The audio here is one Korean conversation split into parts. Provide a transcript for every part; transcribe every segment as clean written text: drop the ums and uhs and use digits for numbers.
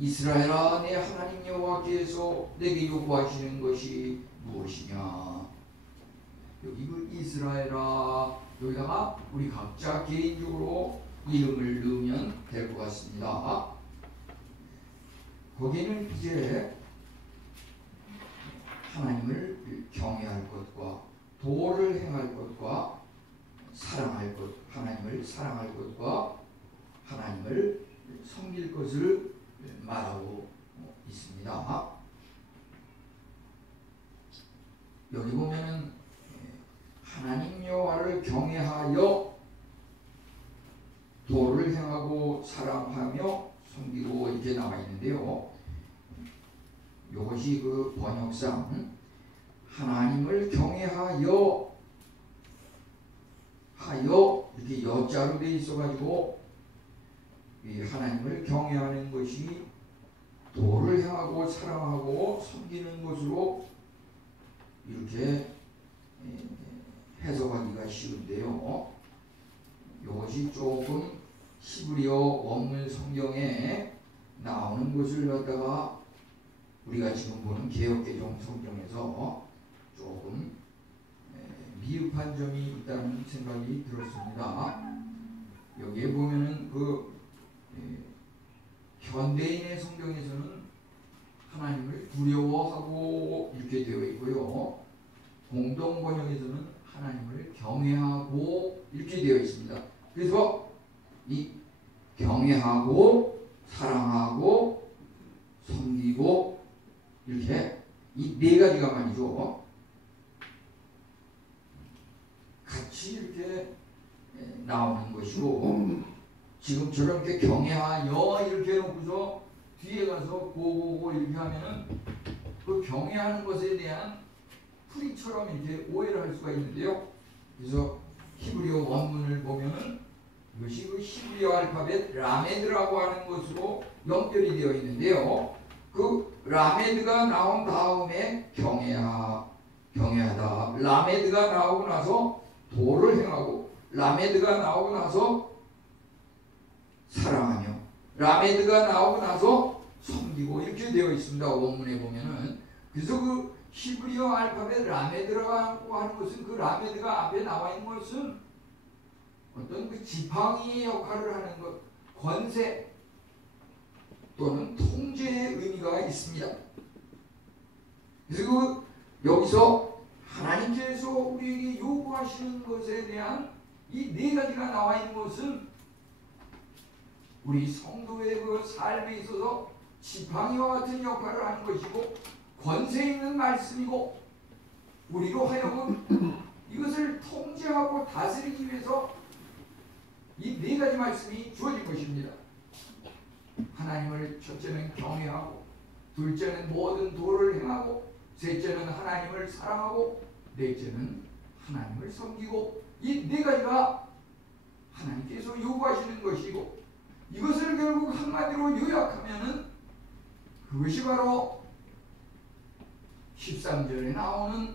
이스라엘아, 내 하나님 여호와께서 내게 요구하시는 것이 무엇이냐. 여기 그 이스라엘아, 여기다가 우리 각자 개인적으로 이름을 넣으면 될 것 같습니다. 거기는 이제 하나님을 경외할 것과 도를 행할 것과 사랑할 것, 하나님을 사랑할 것과 하나님을 섬길 것을 말하고 있습니다. 여기 보면은 하나님 여호와를 경외하여 도를 행하고 사랑하며 섬기고 이렇게 나와 있는데요. 이것이 그 번역상 하나님을 경외하여 이렇게 여자로 되어 있어가지고 이 하나님을 경외하는 것이 도를 행하고 사랑하고 섬기는 것으로 이렇게 해석하기가 쉬운데요. 이것이 조금 히브리어 원문 성경에 나오는 것을 갖다가 우리가 지금 보는 개역개정 성경에서 조금 미흡한 점이 있다는 생각이 들었습니다. 여기에 보면은 그 현대인의 성경에서는 하나님을 두려워하고 이렇게 되어 있고요. 공동 번역에서는 하나님을 경외하고 이렇게 되어 있습니다. 그래서 이 경외하고 사랑하고 섬기고 이렇게 이 네 가지가 말이죠. 같이 이렇게 나오는 것이고, 지금 저렇게 경외하여 이렇게 해놓고서 뒤에 가서 고고고 이렇게 하면은 그 경외하는 것에 대한 풀이처럼 이렇게 오해를 할 수가 있는데요. 그래서 히브리어 원문을 보면은 이것이 그 히브리어 알파벳 라메드라고 하는 것으로 연결이 되어 있는데요. 그 라메드가 나온 다음에 경외하다. 라메드가 나오고 나서 도를 행하고, 라메드가 나오고 나서 사랑하며, 라메드가 나오고 나서 섬기고 이렇게 되어 있습니다. 원문에 보면은. 그래서 그 히브리어 알파벳 라메드라고 하는 것은, 그 라메드가 앞에 나와 있는 것은 어떤 그 지팡이 역할을 하는 것, 권세 또는 통제의 의미가 있습니다. 그래서 그 여기서 하나님께서 우리에게 요구하시는 것에 대한 이 네 가지가 나와 있는 것은 우리 성도의 그 삶에 있어서 지팡이와 같은 역할을 하는 것이고, 권세 있는 말씀이고, 우리로 하여금 이것을 통제하고 다스리기 위해서 이 네 가지 말씀이 주어진 것입니다. 하나님을 첫째는 경외하고, 둘째는 모든 도를 행하고, 셋째는 하나님을 사랑하고, 넷째는 하나님을 섬기고, 이 네 가지가 하나님께서 요구하시는 것이고, 이것을 결국 한마디로 요약하면은 그것이 바로 13절에 나오는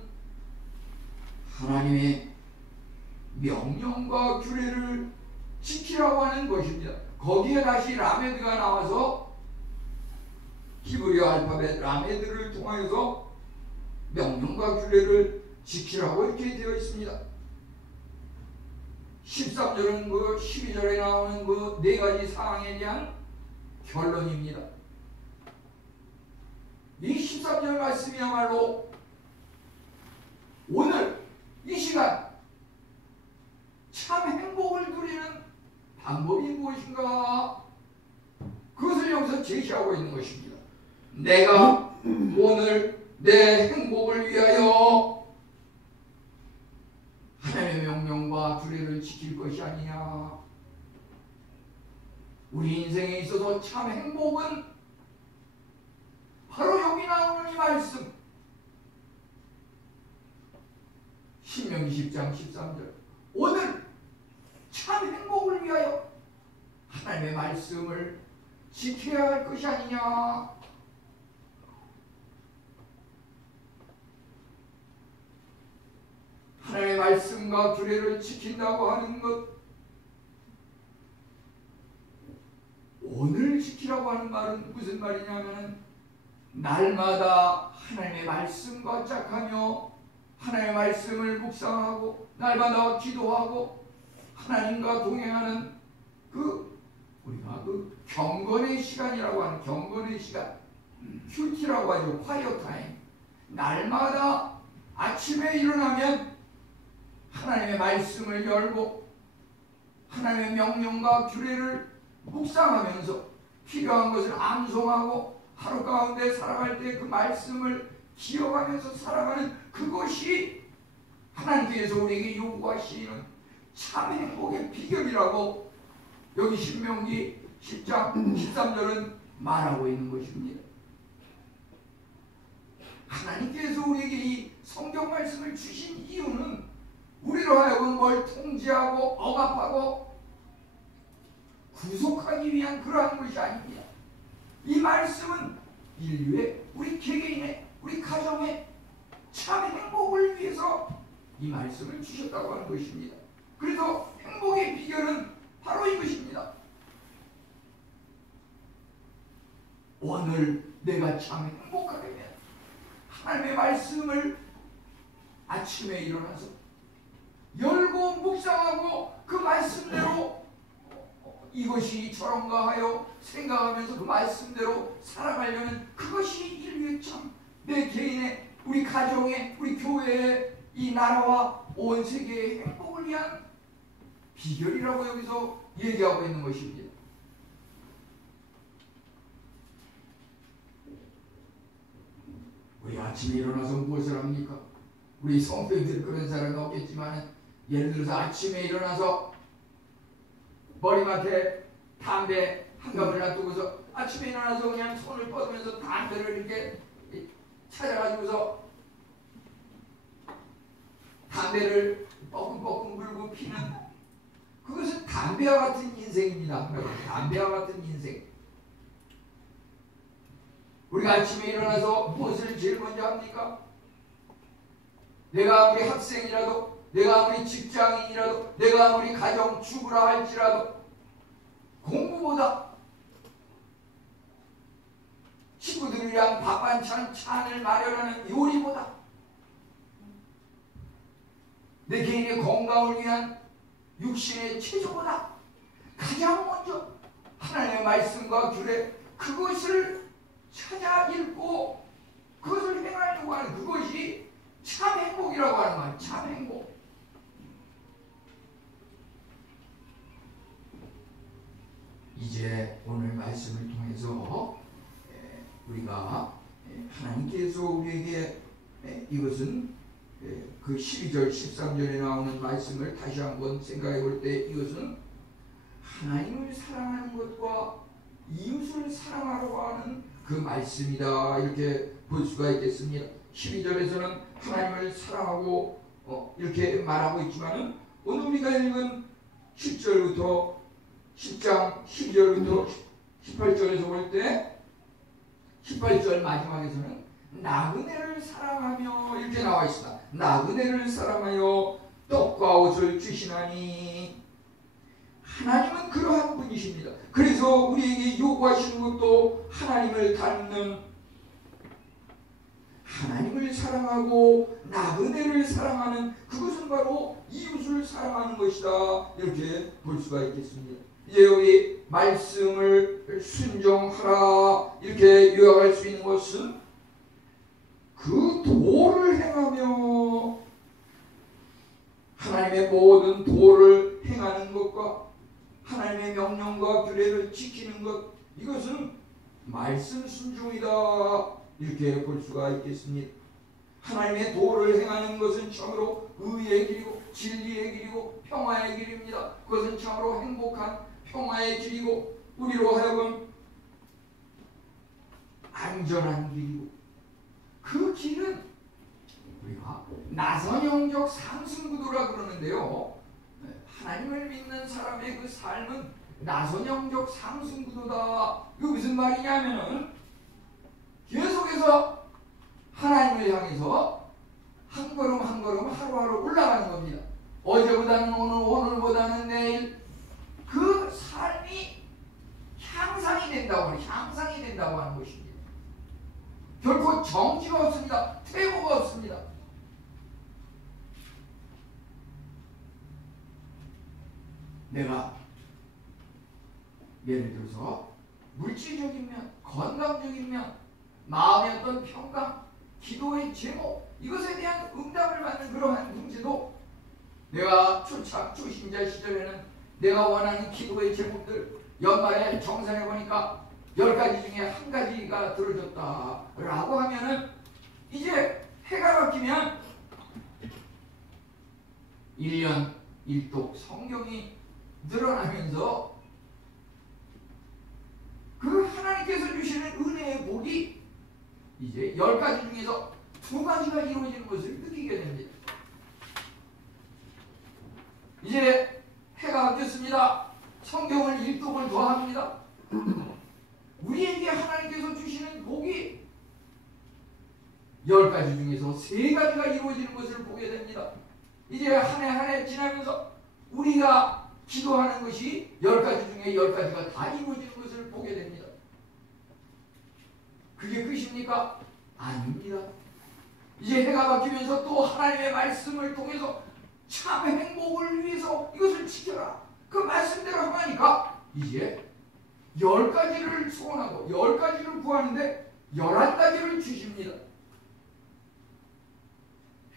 하나님의 명령과 규례를 지키라고 하는 것입니다. 거기에 다시 라메드가 나와서 히브리어 알파벳 라메드를 통하여서 명령과 규례를 지키라고 이렇게 되어 있습니다. 13절은 그 12절에 나오는 그 네 가지 사항에 대한 결론입니다. 이 13절 말씀이야말로 오늘 이 시간 참 행복을 누리는 방법이 무엇인가, 그것을 여기서 제시하고 있는 것입니다. 내가 오늘 내 행복을 위하여 하나님의 명령과 규례를 지킬 것이 아니냐. 우리 인생에 있어서 참 행복은 바로 여기 나오는 이 말씀, 신명기 10장 13절, 오늘 참 행복을 위하여 하나님의 말씀을 지켜야 할 것이 아니냐. 하나님의 말씀과 규례를 지킨다고 하는 것, 오늘 지키라고 하는 말은 무슨 말이냐면은 날마다 하나님의 말씀과 짝하며 하나님의 말씀을 묵상하고 날마다 기도하고 하나님과 동행하는 우리가 경건의 시간이라고 하는 경건의 시간, 큐티라고 하죠. 콰이어 타임. 날마다 아침에 일어나면 하나님의 말씀을 열고 하나님의 명령과 규례를 묵상하면서 필요한 것을 암송하고 하루 가운데 살아갈 때 그 말씀을 기억하면서 살아가는 그것이 하나님께서 우리에게 요구하시는 참 행복의 비결이라고 여기 신명기 10장 13절은 말하고 있는 것입니다. 하나님께서 우리에게 이 성경 말씀을 주신 이유는 우리로 하여금 뭘 통제하고 억압하고 구속하기 위한 그러한 것이 아닙니다. 이 말씀은 인류의, 우리 개개인의, 우리 가정의 참 행복을 위해서 이 말씀을 주셨다고 하는 것입니다. 그래서 행복의 비결은 바로 이것입니다. 오늘 내가 참 행복하려면 하나님의 말씀을 아침에 일어나서 열고 묵상하고 그 말씀대로 이것이 저런가 하여 생각하면서 그 말씀대로 살아가려면 그것이 인류의 참 내 개인의, 우리 가정의, 우리 교회의, 이 나라와 온 세계의 행복을 위한 비결이라고 여기서 얘기하고 있는 것입니다. 우리 아침에 일어나서 무엇을 합니까? 우리 성도들 그런 사람은 없겠지만 예를 들어서 아침에 일어나서 머리맡에 담배 한 갑을 놔두고서 아침에 일어나서 그냥 손을 뻗으면서 담배를 이렇게 찾아가지고서 담배를 뻐끔뻐끔 불고 피는 그것은 담배와 같은 인생입니다. 담배와 같은 인생. 우리가 아침에 일어나서 무엇을 제일 먼저 합니까? 내가 아무리 학생이라도, 내가 아무리 직장인이라도, 내가 아무리 가정주부라 할지라도 공부보다 친구들을 위한 밥 반찬 찬을 마련하는 요리보다 내 개인의 건강을 위한 육신의 체조보다 가장 먼저 하나님의 말씀과 규례 그것을 찾아 읽고 그것을 행하려고 하는 그것이 참 행복이라고 하는 말. 참 행복. 이제 오늘 말씀을 통해서 우리가 하나님께서 우리에게 이것은 그 12절 13절에 나오는 말씀을 다시 한번 생각해 볼 때 이것은 하나님을 사랑하는 것과 이웃을 사랑하려고 하는 그 말씀이다 이렇게 볼 수가 있겠습니다. 12절에서는 하나님을 사랑하고 이렇게 말하고 있지만은 오늘 우리가 읽은 10절부터 10장 12절부터 18절에서 볼 때 18절 마지막에서는 나그네를 사랑하며 이렇게 나와 있습니다. 나그네를 사랑하여 떡과 옷을 주시나니 하나님은 그러한 분이십니다. 그래서 우리에게 요구하시는 것도 하나님을 닮는 하나님을 사랑하고 나그네를 사랑하는 그것은 바로 이웃을 사랑하는 것이다 이렇게 볼 수가 있겠습니다. 이제 여기 말씀을 순종하라 이렇게 요약할 수 있는 것은 그 도를 행하며 하나님의 모든 도를 행하는 것과 하나님의 명령과 규례를 지키는 것 이것은 말씀 순종이다 이렇게 볼 수가 있겠습니다. 하나님의 도를 행하는 것은 참으로 의의 길이고 진리의 길이고 평화의 길입니다. 그것은 참으로 행복한 평화의 길이고 우리로 하여금 안전한 길이고 그 길은 우리가 나선형적 상승구도라 그러는데요. 하나님을 믿는 사람의 그 삶은 나선형적 상승구도다. 이거 무슨 말이냐면은 계속해서 하나님을 향해서 한 걸음 한 걸음 하루하루 올라가는 겁니다. 어제보다는 오늘, 오늘보다는 내일 그 삶이 향상이 된다고 하는 것입니다. 결코 정지가 없습니다. 퇴보가 없습니다. 내가 예를 들어서 물질적인 면, 건강적인 면, 마음의 어떤 평강, 기도의 제목, 이것에 대한 응답을 받는 그러한 문제도 내가 초신자 시절에는 내가 원하는 기도의 제목들 연말에 정산해 보니까 10가지 중에 한 가지가 들어졌다라고 하면은 이제 해가 바뀌면 1년 1독 성경이 늘어나면서 그 하나님께서 주시는 은혜의 복이 이제 10가지 중에서 2가지가 이루어지는 것을 느끼게 됩니다. 이제 해가 바뀌었습니다. 성경을 1독을 더합니다. 우리에게 하나님께서 주시는 복이 10가지 중에서 3가지가 이루어지는 것을 보게 됩니다. 이제 한 해 지나면서 우리가 기도하는 것이 10가지 중에 10가지가 다 이루어지는 것을 보게 됩니다. 그게 끝입니까? 아닙니다. 이제 해가 바뀌면서 또 하나님의 말씀을 통해서 참 행복을 위해서 이것을 지켜라. 그 말씀대로 하니까 이제 10가지를 소원하고 10가지를 구하는데 11가지를 주십니다.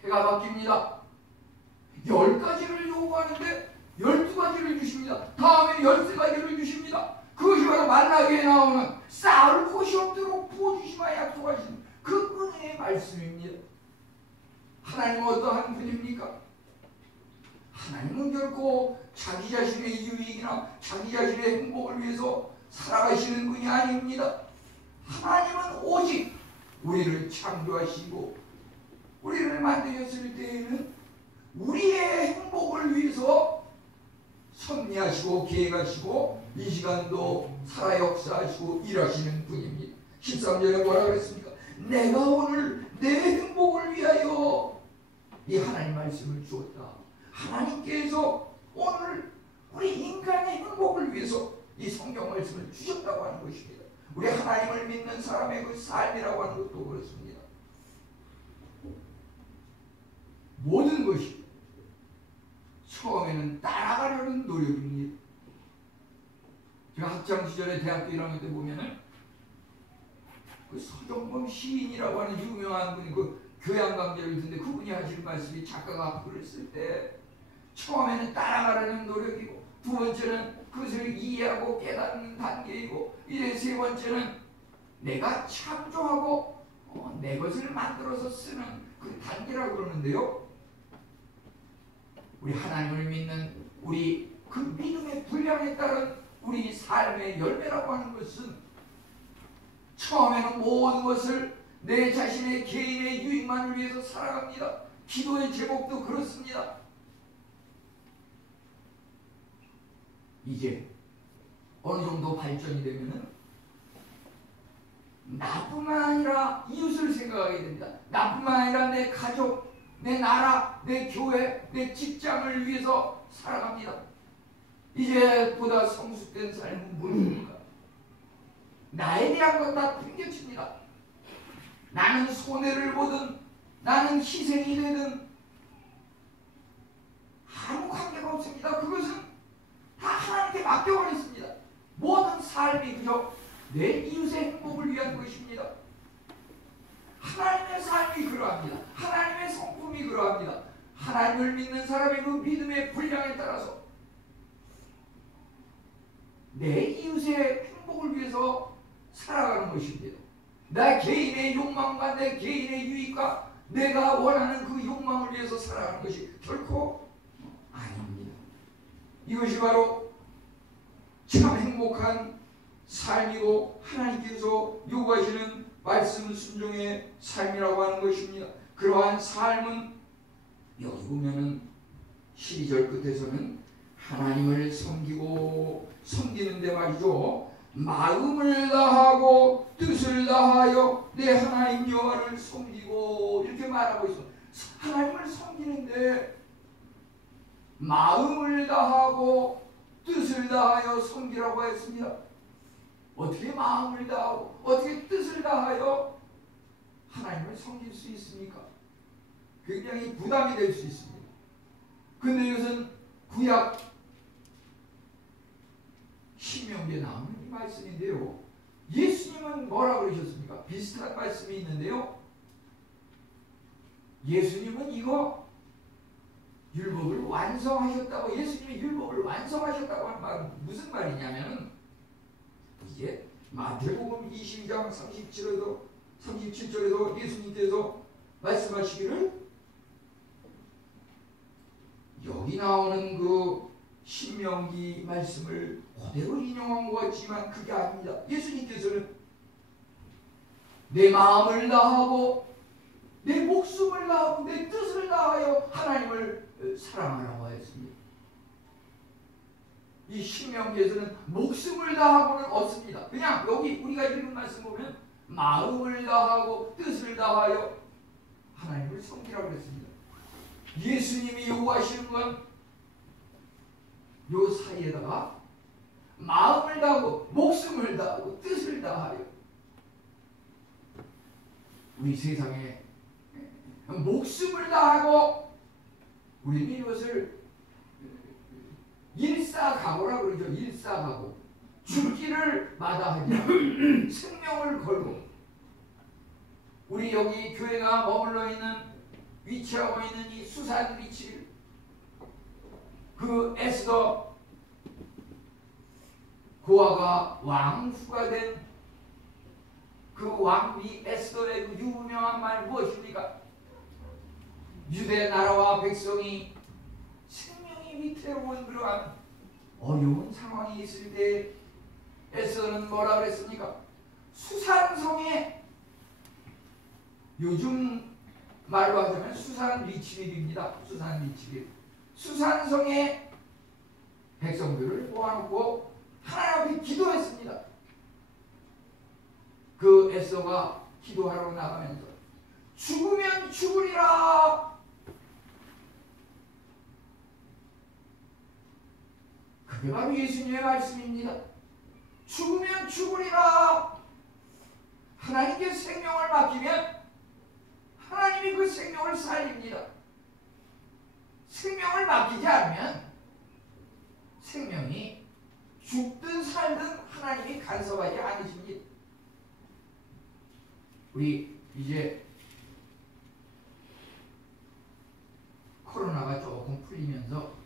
해가 바뀝니다. 10가지를 요구하는데 12가지를 주십니다. 다음에 13가지를 주십니다. 그것이 바로 말라기에 나오는 쌓을 곳이 없도록 부어주시마 약속하신 그 은혜의 말씀입니다. 하나님은 어떠한 분입니까? 하나님은 결코 자기 자신의 유익이나 자기 자신의 행복을 위해서 살아가시는 분이 아닙니다. 하나님은 오직 우리를 창조하시고 우리를 만드셨을 때에는 우리의 행복을 위해서 섭리하시고 계획하시고 이 시간도 살아 역사하시고 일하시는 분입니다. 13절에 뭐라 그랬습니까? 내가 오늘 내 행복을 위하여 이 하나님 말씀을 주었다. 하나님께서 오늘 우리 인간의 행복을 위해서 이 성경 말씀을 주셨다고 하는 것입니다. 우리 하나님을 믿는 사람의 그 삶이라고 하는 것도 그렇습니다. 모든 것이 처음에는 따라가려는 노력입니다. 제가 학창 시절에 대학교 1학년 때 보면은 그 서정범 시인이라고 하는 유명한 분이 그 교양 강좌를 듣는데 그분이 하시는 말씀이 작가가 글을 쓸 때 처음에는 따라가려는 노력이고 두 번째는 그것을 이해하고 깨닫는 단계이고 이제 세 번째는 내가 창조하고 내 것을 만들어서 쓰는 그 단계라고 그러는데요. 우리 하나님을 믿는 우리 그 믿음의 분량에 따른 우리 삶의 열매라고 하는 것은 처음에는 모든 것을 내 자신의 개인의 유익만을 위해서 살아갑니다. 기도의 제목도 그렇습니다. 이제 어느 정도 발전이 되면은 나뿐만 아니라 이웃을 생각하게 됩니다. 나뿐만 아니라 내 가족, 내 나라, 내 교회, 내 직장을 위해서 살아갑니다. 이제 보다 성숙된 삶은 무엇입니까? 나에 대한 건 다 핑계칩니다. 나는 손해를 보든 나는 희생이 되든 아무 관계가 없습니다. 그것은 다 하나님께 맡겨버렸습니다. 모든 삶이 그저 내 이웃의 행복을 위한 것입니다. 하나님의 삶이 그러합니다. 하나님의 성품이 그러합니다. 하나님을 믿는 사람의 그 믿음의 분량에 따라서 내 이웃의 행복을 위해서 살아가는 것입니다. 나 개인의 욕망과 내 개인의 유익과 내가 원하는 그 욕망을 위해서 살아가는 것이 결코 아닙니다. 이것이 바로 참 행복한 삶이고 하나님께서 요구하시는 말씀 순종의 삶이라고 하는 것입니다. 그러한 삶은 여기 보면은 12절 끝에서는 하나님을 섬기는데 말이죠. 마음을 다하고 뜻을 다하여 내 하나님 여호와를 섬기고 이렇게 말하고 있습니다. 하나님을 섬기는데 마음을 다하고 뜻을 다하여 섬기라고 했습니다. 어떻게 마음을 다하고 어떻게 뜻을 다하여 하나님을 섬길 수 있습니까? 굉장히 부담이 될 수 있습니다. 근데 이것은 구약 신명기에 나오는 이 말씀인데요. 예수님은 뭐라고 그러셨습니까? 비슷한 말씀이 있는데요. 예수님은 이거 율법을 완성하셨다고, 예수님이 율법을 완성하셨다고 하는 말은 무슨 말이냐면, 이게 마태복음 22장 37절에서 예수님께서 말씀하시기를, 여기 나오는 그 신명기 말씀을 그대로 인용한 것 같지만 그게 아닙니다. 예수님께서는 내 마음을 다하고 내 목숨을 다하고 내 뜻을 다하여 하나님을 사랑하라고 하였습니다. 이 신명기에서는 목숨을 다하고는 없습니다. 그냥 여기 우리가 읽은 말씀 보면 마음을 다하고 뜻을 다하여 하나님을 섬기라고 했습니다. 예수님이 요구하시는 건 요 사이에다가 마음을 다하고 목숨을 다하고 뜻을 다하여, 우리 세상에 목숨을 다하고 우리는 이것을 일사각오라고 그러죠. 일사각오. 죽기를 마다하지 않고 생명을 걸고, 우리 여기 교회가 머물러 있는, 위치하고 있는 이 수산 위치를, 그 에스더 고아가 왕후가 된 그 왕비 에스더의 그 유명한 말 무엇입니까? 유대 나라와 백성이 생명이 위태로운 그러한 어려운 상황이 있을 때 에스더는 뭐라 그랬습니까? 수산성에, 요즘 말로 하자면 수산 리치빌입니다. 수산 리치빌. 수산성에 백성들을 모아놓고 하나님 앞에 기도했습니다. 그 에스더가 기도하러 나가면서 죽으면 죽으리라, 그게 바로 예수님의 말씀입니다. 죽으면 죽으리라. 하나님께 생명을 맡기면 하나님이 그 생명을 살립니다. 생명을 맡기지 않으면 생명이 죽든 살든 하나님이 간섭하지 않으십니다. 우리 이제 코로나가 조금 풀리면서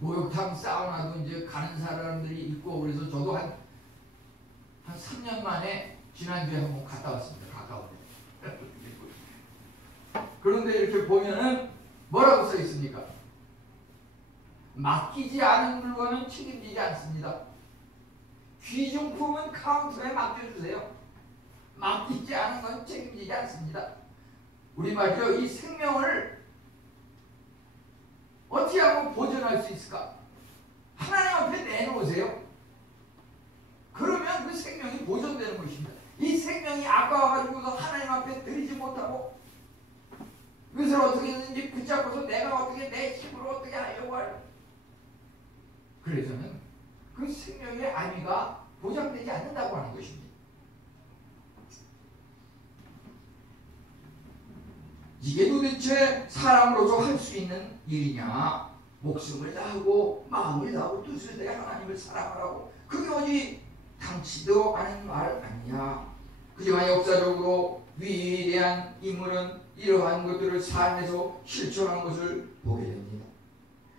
목욕탕 사우나도 이제 가는 사람들이 있고, 그래서 저도 한 3년 만에 지난주에 한번 갔다 왔습니다. 가까운데. 그런데 이렇게 보면은 뭐라고 써 있습니까? 맡기지 않은 물건은 책임지지 않습니다. 귀중품은 카운터에 맡겨주세요. 맡기지 않은 건 책임지지 않습니다. 우리말이죠. 이 생명을 어떻게 하면 보존할 수 있을까? 하나님 앞에 내놓으세요. 그러면 그 생명이 보존되는 것입니다. 이 생명이 아까워가지고서 하나님 앞에 드리지 못하고 그것을 어떻게든지 붙잡고서 내가 어떻게 내 힘으로 어떻게 하려고 하려, 그래서는 그 생명의 안위가 보장되지 않는다고 하는 것입니다. 이게 도대체 사람으로서 할 수 있는 일이냐? 목숨을 다하고 마음을 다하고 뜻을 다해 하나님을 사랑하라고, 그게 어디 당치도 않은 말 아니냐? 하지만 역사적으로 위대한 인물은 이러한 것들을 삶에서 실천한 것을 보게 됩니다.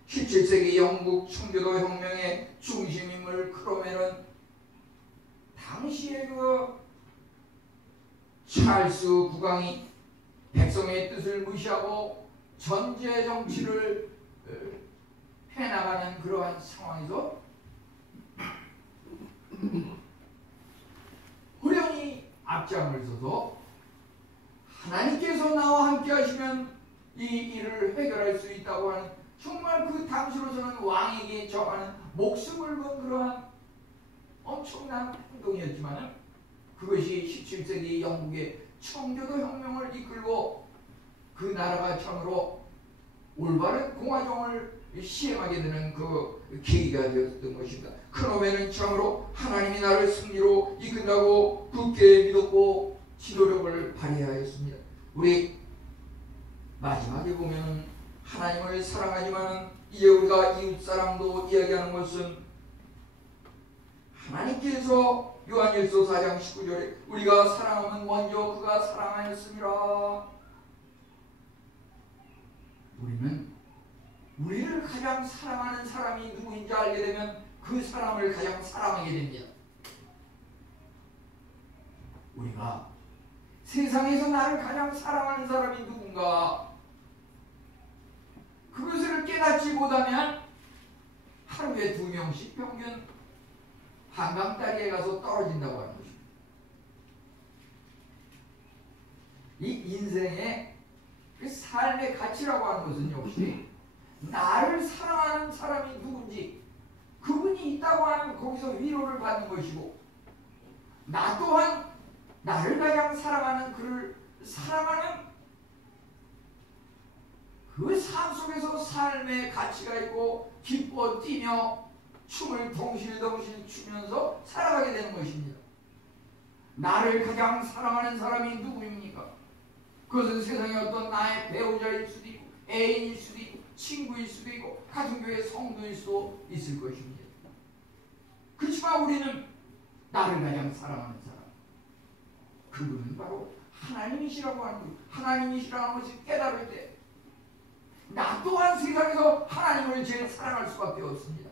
17세기 영국 청교도 혁명의 중심인물 크로멜은 당시에 그 찰스 국왕이 백성의 뜻을 무시하고 전제 정치를 해나가는 그러한 상황에서 호련히 앞장을 서서 하나님께서 나와 함께 하시면 이 일을 해결할 수 있다고 하는, 정말 그 당시로서는 왕에게 정하는 목숨을 건 그러한 엄청난 행동이었지만, 그것이 17세기 영국의 청교도 혁명을 이끌고 그 나라가 참으로 올바른 공화정을 시행하게 되는 그 계기가 되었던 것입니다. 크노베는 참으로 하나님이 나를 승리로 이끈다고 굳게 믿었고 지도력을 발휘하였습니다. 우리 마지막에 보면 하나님을 사랑하지만 이제 우리가 이웃사랑도 이야기하는 것은 하나님께서 요한일서 4장 19절에 우리가 사랑하면 먼저 그가 사랑하였습니다. 우리는 우리를 가장 사랑하는 사람이 누구인지 알게 되면 그 사람을 가장 사랑하게 됩니다. 우리가 세상에서 나를 가장 사랑하는 사람이 누군가 그것을 깨닫지 못하면 하루에 2명씩 평균 한강다리에 가서 떨어진다고 하는 것입니다. 이 인생의 그 삶의 가치라고 하는 것은 역시 나를 사랑하는 사람이 누군지 그분이 있다고 하는 거기서 위로를 받는 것이고 나 또한 나를 가장 사랑하는 그를 사랑하는 그 삶 속에서 삶의 가치가 있고 기뻐 뛰며 춤을 동실동실 추면서 살아가게 되는 것입니다. 나를 가장 사랑하는 사람이 누구입니까? 그것은 세상에 어떤 나의 배우자일 수도 있고 애인일 수도 있고 친구일 수도 있고 가정교회 성도일 수도 있을 것입니다. 그렇지만 우리는 나를 가장 사랑하는 사람 그분은 바로 하나님이시라고 하는 거예요. 하나님이시라는 것을 깨달을 때 나 또한 세상에서 하나님을 제일 사랑할 수밖에 없습니다.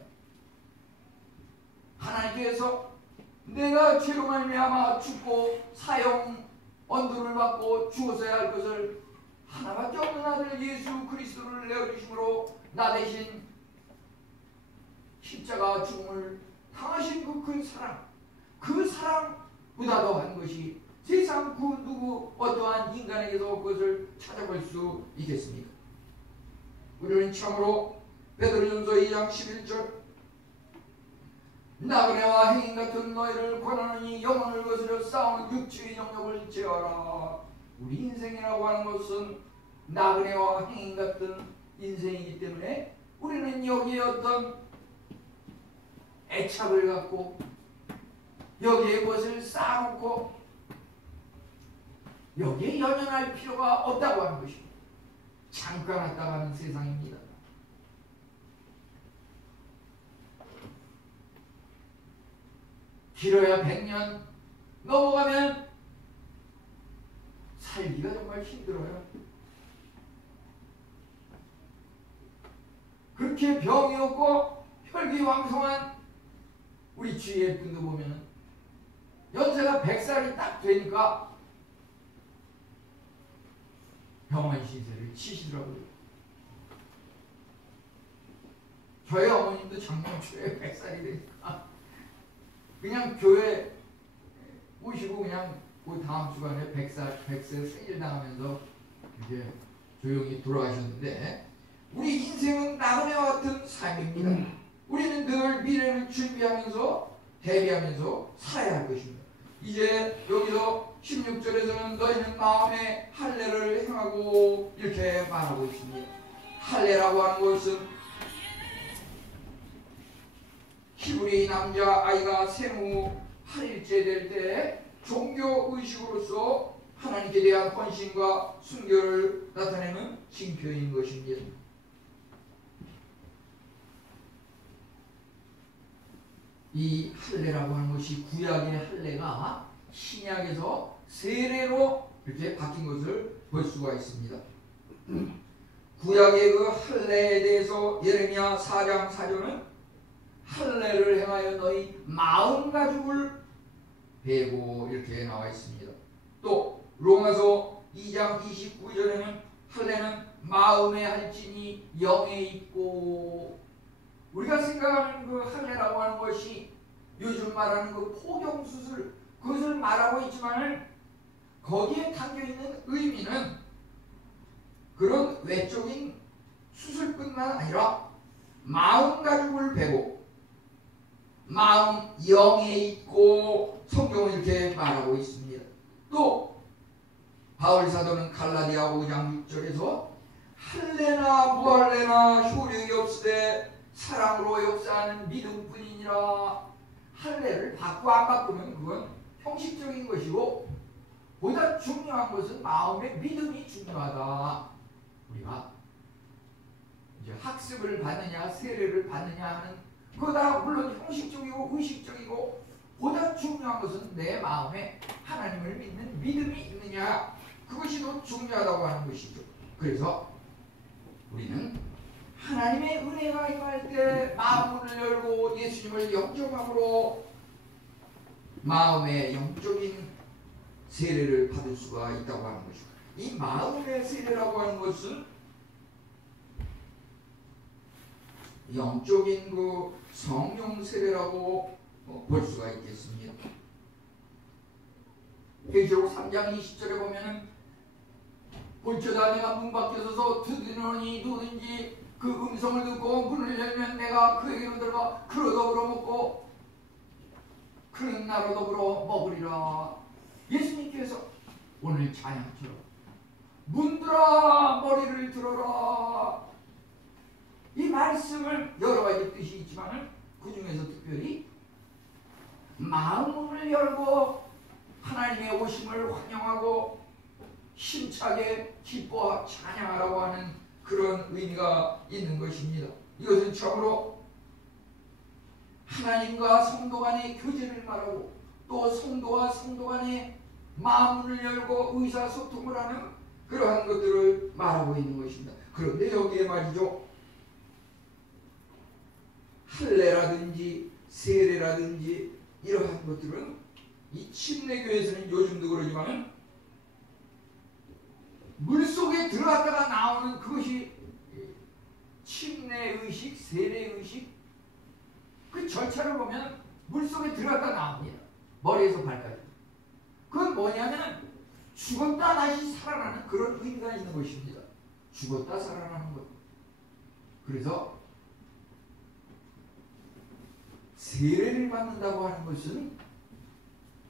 하나님께서 내가 죄로 말미암아 죽고 사형 언도를 받고 죽었어야 할 것을 하나밖에 없는 아들 예수 그리스도를 내어주심으로 나 대신 십자가 죽음을 당하신 그 사랑 그 사랑보다도 한 것이 세상 그 누구 어떠한 인간에게도 그것을 찾아볼 수 있겠습니까? 우리는 참으로 베드로전서 2장 11절 나그네와 행인 같은 너희를 권하느니 영혼을 거스려 싸우는 육체의 영역을 제어하라. 우리 인생이라고 하는 것은 나그네와 행인 같은 인생이기 때문에 우리는 여기에 어떤 애착을 갖고 여기에 것을 쌓아놓고 여기에 연연할 필요가 없다고 하는 것입니다. 잠깐 왔다 가는 세상입니다. 길어야 100년 넘어가면 살기가 정말 힘들어요. 그렇게 병이 없고 혈기왕성한 우리 주위의 분도 보면 연세가 100살이 딱 되니까 병원 신세를 치시더라고요. 저희 어머님도 작년 초에 100살이 되니까 그냥 교회 오시고 그냥 그 다음 주간에 100세 생일 당하면서 이렇게 조용히 돌아가셨는데 우리 인생은 나그네와 같은 삶입니다. 우리는 늘 미래를 준비하면서 대비하면서 살아야 할 것입니다. 이제 여기서 16절에서는 너희는 마음에 할례를 행하고 이렇게 말하고 있습니다. 할례라고 하는 것은 히브리 남자 아이가 생후 8일째 될 때 종교 의식으로서 하나님께 대한 헌신과 순교를 나타내는 징표인 것입니다. 이 할례라고 하는 것이 구약의 할례가 신약에서 세례로 이렇게 바뀐 것을 볼 수가 있습니다. 구약의 그 할례에 대해서 예레미야 4장 4절은 할례를 행하여 너희 마음 가죽을 베고 이렇게 나와 있습니다. 또 로마서 2장 29절에는 할례는 마음에 할지니 영에 있고 우리가 생각하는 그 할례라고 하는 것이 요즘 말하는 그 포경수술 그것을 말하고 있지만 거기에 담겨있는 의미는 그런 외적인 수술뿐만 아니라 마음 가죽을 베고 마음 영에 있고 성경은 이렇게 말하고 있습니다. 또 바울 사도는 갈라디아 5장 6절에서 할례나 무할례나 효력이 없으되 사랑으로 역사하는 믿음뿐이니라. 할례를 받고 안 바꾸면 그건 형식적인 것이고 보다 중요한 것은 마음의 믿음이 중요하다. 우리가 이제 학습을 받느냐 세례를 받느냐 하는 그거 다 물론 형식적이고 의식적이고 보다 중요한 것은 내 마음에 하나님을 믿는 믿음이 있느냐, 그것이 더 중요하다고 하는 것이죠. 그래서 우리는 하나님의 은혜가 임할 때 마음을 열고 예수님을 영접함으로 마음의 영적인 세례를 받을 수가 있다고 하는 것입니다. 이 마음의 세례라고 하는 것은 영적인 그 성령 세례라고 볼 수가 있겠습니다. 계시록 3장 20절에 보면은 볼지어다 내가 문 밖에 서서 두드리노니 누구든지 그 음성을 듣고 문을 열면 내가 그에게로 들어가 그로 더불어 먹고 그는 나로 더불어 먹으리라. 예수님께서 오늘 찬양처럼 문들아 머리를 들어라, 이 말씀을 여러 가지 뜻이 있지만 그 중에서 특별히 마음을 열고 하나님의 오심을 환영하고 힘차게 기뻐 찬양하라고 하는 그런 의미가 있는 것입니다. 이것은 처음으로 하나님과 성도 간의 교제를 말하고 또 성도와 성도 간의 마음을 열고 의사소통을 하는 그러한 것들을 말하고 있는 것입니다. 그런데 여기에 말이죠, 할례라든지 세례라든지 이러한 것들은 이 침례교에서는 요즘도 그러지만 물속에 들어갔다가 나오는 그것이 침례의식, 세례의식, 그 절차를 보면 물속에 들어갔다 나옵니다. 머리에서 발까지. 그건 뭐냐면 죽었다 다시 살아나는 그런 의미가 있는 것입니다. 죽었다 살아나는 것. 그래서 세례를 받는다고 하는 것은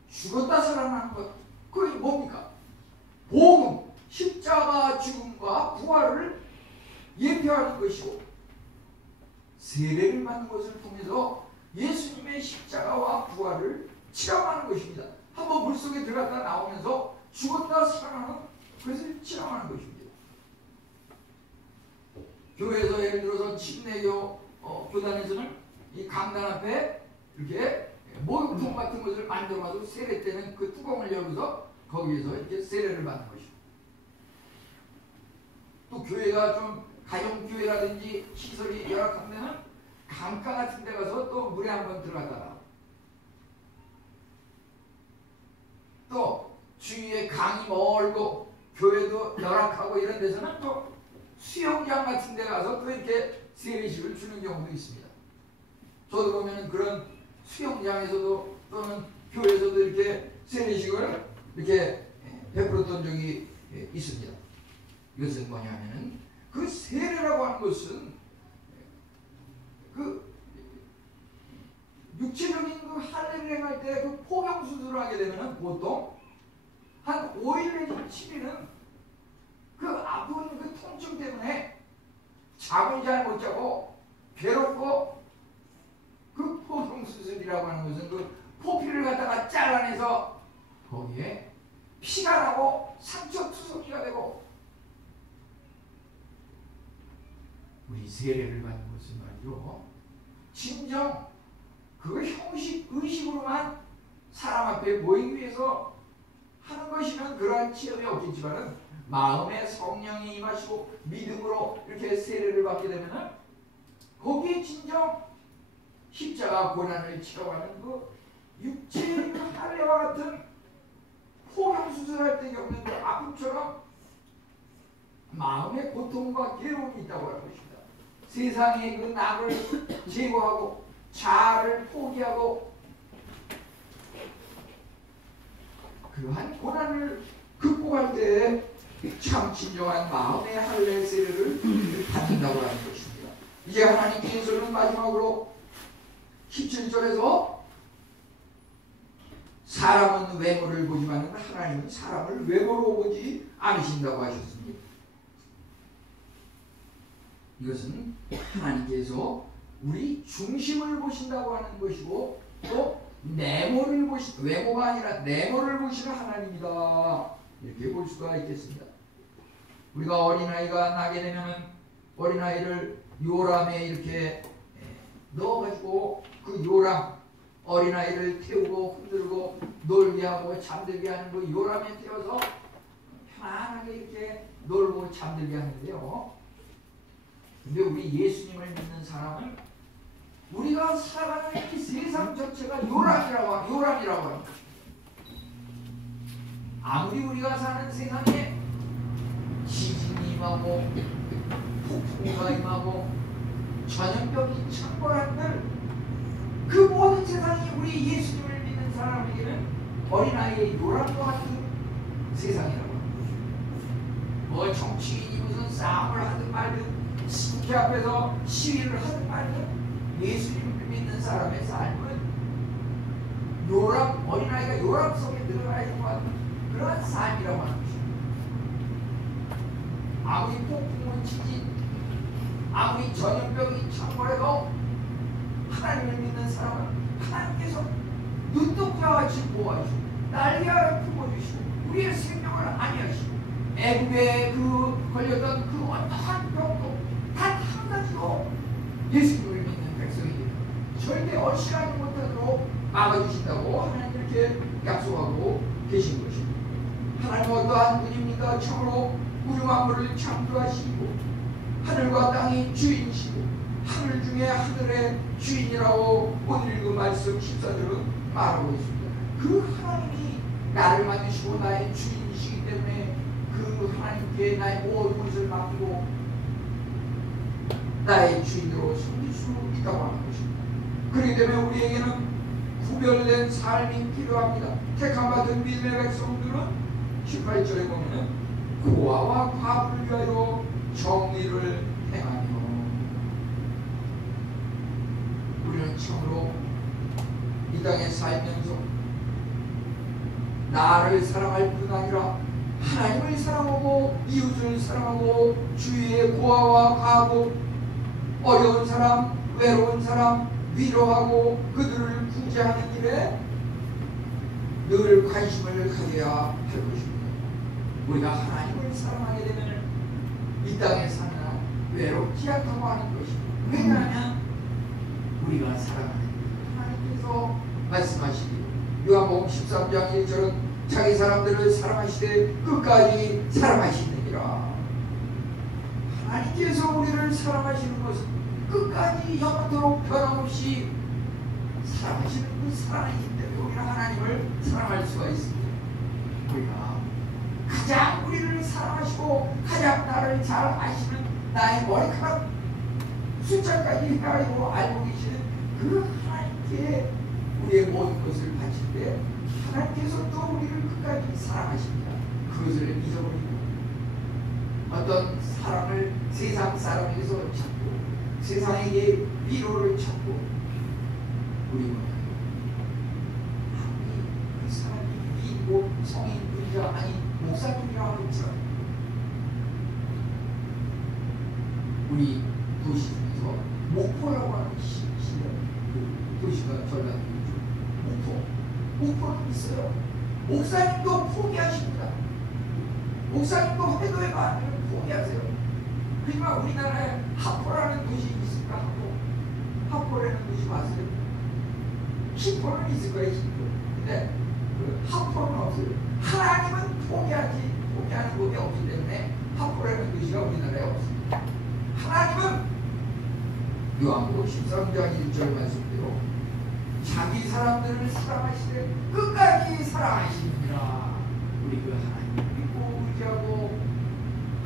죽었다 살아나는 것. 그게 뭡니까? 복음, 십자가 죽음과 부활을 예표하는 것이고, 세례를 받는 것을 통해서 예수님의 십자가와 부활을 체험하는 것입니다. 한번 물속에 들어갔다 나오면서 죽었다 살아나는 것을 체험하는 것입니다. 교회에서 예를 들어서 침례교 교단에서는 이 강단 앞에 이렇게 목욕통 같은 것을 만들어가지고 세례 때는 그 뚜껑을 열고서 거기에서 이렇게 세례를 받는 것이고, 또 교회가 좀 가정교회라든지 시설이 열악한 데는 강가 같은 데 가서 또 물에 한번 들어갔다가, 또 주위에 강이 멀고 교회도 열악하고 이런 데서는 또 수영장 같은 데 가서 또 이렇게 세례식을 주는 경우도 있습니다. 저도 보면은 그런 수영장에서도 또는 교회에서도 이렇게 세례식을 이렇게 베풀었던 적이 있습니다. 이것은 뭐냐면은 그 세례라고 하는 것은 그 육체적인 그 할례를 행할 때 그 포경 수술을 하게 되면은 보통 한 5일 내지 7일은 그 아픈 그 통증 때문에 잠을 잘 못 자고 괴롭고, 그 포경 수술이라고 하는 것은 그 포피를 갖다가 잘라내서 거기에 피가 나고 상처 투성이가 되고, 우리 세례를 받는 것은 말이죠, 진정 그 형식 의식으로만 사람 앞에 모이기 위해서 하는 것이면 그러한 체험이 없겠지만은 마음에 성령이 임하시고 믿음으로 이렇게 세례를 받게 되면은 거기에 진정 십자가 고난을 치러가는 그 육체의 그 할례와 같은 포경 수술할 때 겪는 그 아픔처럼 마음의 고통과 괴로움이 있다고 하는 것입니다. 세상의 그 낙을 제거하고 자아를 포기하고 그러한 고난을 극복할 때 참 진정한 마음의 할례 세례를 받는다고 하는 것입니다. 이제 하나님께서는 마지막으로 17절에서 사람은 외모를 보지만 하나님은 사람을 외모로 보지 않으신다고 하셨습니다. 이것은 하나님께서 우리 중심을 보신다고 하는 것이고 또 내모를 외모가 아니라 내모를 보시는 하나님이다. 이렇게 볼 수가 있겠습니다. 우리가 어린아이가 나게 되면은 어린아이를 요람에 이렇게 넣어가지고 그 요람 어린아이를 태우고 흔들고 놀게 하고 잠들게 하는 그 요람에 태워서 편안하게 이렇게 놀고 잠들게 하는데요. 근데 우리 예수님을 믿는 사람은 우리가 살아가는 이 세상 전체가 요람이라고 합니다. 아무리 우리가 사는 세상에 지진이 임하고 폭풍우가 임하고 전염병이 창궐한들 그 모든 세상이 우리 예수님을 믿는 사람에게는 어린아이의 요람과 같은 세상이라고 합니다. 뭐 정치인이 무슨 싸움을 하든 말든 국회 앞에서 시위를 하든 말든 예수님을 믿는 사람의 삶은 요람, 어린아이가 요람 속에 들어가 있는 것 같은 그러한 삶이라고 하는 것입니다. 아무리 폭풍은 치지 아무리 전염병이 창궐해도 하나님을 믿는 사람은 하나님께서 눈동자와 같이 보호하시고 날개와 품어주시고 우리의 생명을 안위하시고 애국에 그 걸렸던 그 어떠한 병도 단 한 가지도 예수님을 믿는 백성에게 절대 얼씬하지 못하도록 막아주신다고 하나님 이렇게 약속하고 계신 것입니다. 하나님은 어떠한 분입니까? 참으로 우주 만물을 창조하시고 하늘과 땅의 주인이시고 하늘 중에 하늘의 주인이라고 오늘 읽은 말씀 14절은 말하고 있습니다. 그 하나님이 나를 만드시고 나의 주인이시기 때문에 그 하나님께 나의 모든 것을 맡기고 나의 주인으로 섬길 수 있다고 하는 것입니다. 그렇기 때문에 우리에게는 구별된 삶이 필요합니다. 택함받은 믿음의 백성들은 18절에 보면 고아와 과부를 위하여 정의를 행하며 우리는 참으로 이 땅에 살면서 나를 사랑할 뿐 아니라 하나님을 사랑하고 이웃을 사랑하고 주위의 고아와 과부 어려운 사람, 외로운 사람 위로하고 그들을 구제하는 일에 늘 관심을 가져야 할 것입니다. 우리가 하나님을 사랑하게 되면 이 땅에 사는 한 외롭지 않다고 하는 것입니다. 왜냐하면 우리가 사랑하는 하나님께서 말씀하시기를 요한복음 13장 1절은 자기 사람들을 사랑하시되 끝까지 사랑하시느니라. 하나님께서 우리를 사랑하시는 것은 끝까지 영원토록 변함없이 사랑하시는 그 사랑이기 때문에 우리는 하나님을 사랑할 수가 있습니다. 우리가 가장 우리를 사랑하시고 가장 나를 잘 아시는 나의 머리카락 숫자까지 헤아리고 알고 계시는 그 하나님께 우리의 모든 것을 바칠 때 하나님께서 또 우리를 끝까지 사랑하십니다. 그것을 잊어버리고 어떤 사랑을 세상 사람에게서 찾고 세상에게 위로를 찾고 우리는 아무리 그 사람이 믿고 성인들이라 아니 목사님이라 할지라도 우리 도시 중에서 목포라고 하는 그 도시가 전라도이죠. 목포는 있어요. 목사님도 포기하십니다. 목사님도 회도에 가면 포기하세요. 그러니까 우리나라에 하포라는 도시 있습니까? 하포라는 도시 맞아요? 히포는 있을 거예요. 히포. 근데 그 하포는 없어요. 하나님은 포기하는 법이 없기 때문에 하포라는 도시가 우리나라에 없습니다. 하나님은 요한복음 13장 1절 말씀대로 자기 사람들을 사랑하시되 끝까지 사랑하시느니라. 우리 그 하나님을 믿고 의지하고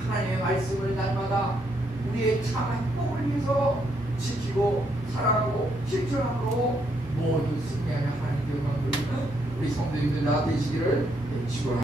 하나님의 말씀을 날마다 우리의 참 행복을 위해서 지키고 사랑하고 실천함으로 모두 승리하며 하나님께 영광 돌리는 우리 성도님들 다 되시기를 축원합니다.